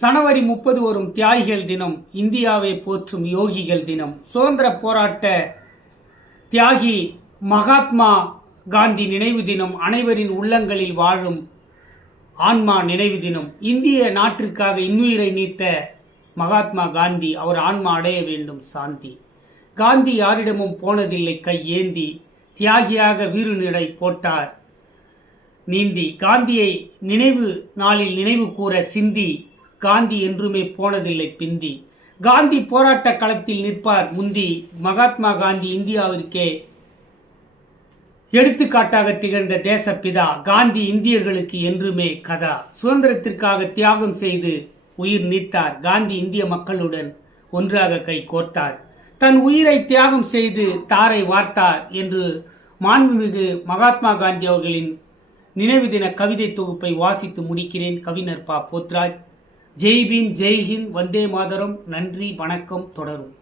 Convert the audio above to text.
சனவரி 30 வரும் தியாகிகள் தினம், இந்தியாவை போற்றும் யோகிகள் தினம், சுதந்திர போராட்ட தியாகி மகாத்மா காந்தி நினைவு தினம், அனைவரின் உள்ளங்களில் வாழும் ஆன்மா நினைவு தினம். இந்திய நாட்டிற்காக இன்னுயிரை நீத்த மகாத்மா காந்தி, அவர் ஆன்மா அடைய வேண்டும் சாந்தி. காந்தி யாரிடமும் போனதில்லை கை ஏந்தி, தியாகியாக வீறுநடை போட்டார் நீந்தி. காந்தியை நினைவு நாளில் நினைவு கூற சிந்தி, காந்தி என்றுமே போனதில்லை பிந்தி. காந்தி போராட்ட களத்தில் நிற்பார் முந்தி. மகாத்மா காந்தி இந்தியாவிற்கே எடுத்துக்காட்டாக திகழ்ந்த தேசப்பிதா. காந்தி இந்தியர்களுக்கு என்றுமே கதா. சுதந்திரத்திற்காக தியாகம் செய்து உயிர் நீத்தார். காந்தி இந்திய மக்களுடன் ஒன்றாக கை கோர்த்தார். தன் உயிரை தியாகம் செய்து தாரை வார்த்தார் என்று மாண்புமிகு மகாத்மா காந்தி அவர்களின் நினைவு தின கவிதை தொகுப்பை வாசித்து முடிக்கிறேன். கவிஞர் ப. போத்ராஜ். ஜெய் பீம், ஜெய் ஹிந்த், வந்தே மாதரம். நன்றி, வணக்கம். தொடரும்.